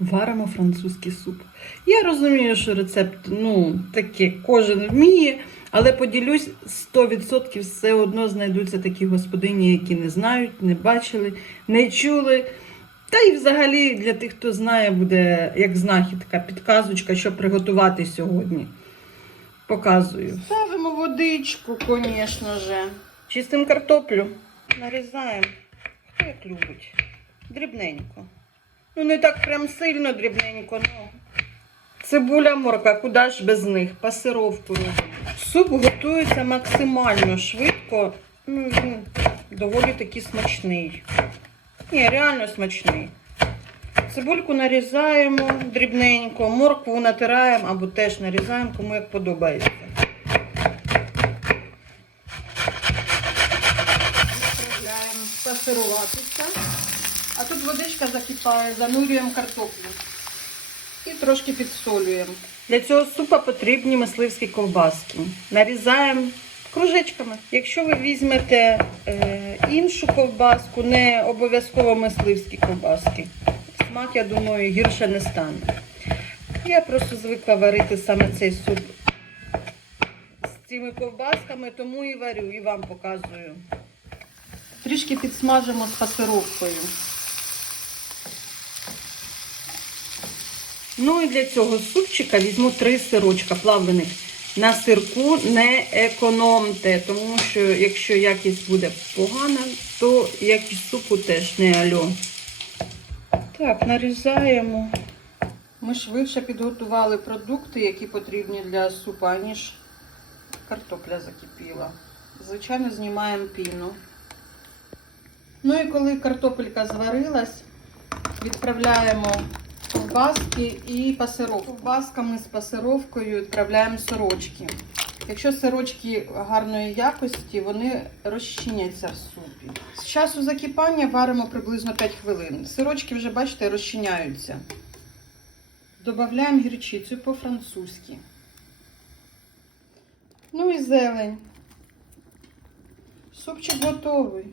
Варимо французький суп. Я розумію, що рецепт, ну, таке, кожен вміє, але поділюсь, 100% все одно знайдуться такі господині, які не знають, не бачили, не чули. Та й взагалі для тих, хто знає, буде як знахідка, підказочка, що приготувати сьогодні. Показую. Ставимо водичку, звісно же. Чистимо картоплю. Нарізаємо. Хто як любить. Дрібненько. Ну, не так прям сильно дрібненько, ну. Цибуля, морка, куди ж без них? Пасировку. Суп готується максимально швидко. Ну, він доволі таки смачний. Ні, реально смачний. Цибульку нарізаємо дрібненько, моркву натираємо або теж нарізаємо, кому як подобається. Відправляємо пасируватися. А тут водичка закипає, занурюємо картоплю і трошки підсолюємо. Для цього супа потрібні мисливські ковбаски. Нарізаємо кружечками. Якщо ви візьмете е, іншу ковбаску, не обов'язково мисливські ковбаски, смак, я думаю, гірше не стане. Я просто звикла варити саме цей суп з цими ковбасками, тому і варю, і вам показую. Трішки підсмажимо з пасировкою. Ну і для цього супчика візьму три сирочка плавлених. На сирку не економте, тому що якщо якість буде погана, то якість супу теж не альо. Так, нарізаємо. Ми швидше підготували продукти, які потрібні для супа, ніж картопля закипіла. Звичайно, знімаємо піну. Ну і коли картопелька зварилась, відправляємо ковбаски і пасировку. Ковбасками з пасировкою відправляємо сирочки. Якщо сирочки гарної якості, вони розчиняться в супі. З часу закипання варимо приблизно 5 хвилин. Сирочки вже, бачите, розчиняються. Додаємо гірчицю по-французьки. Ну і зелень. Супчик готовий.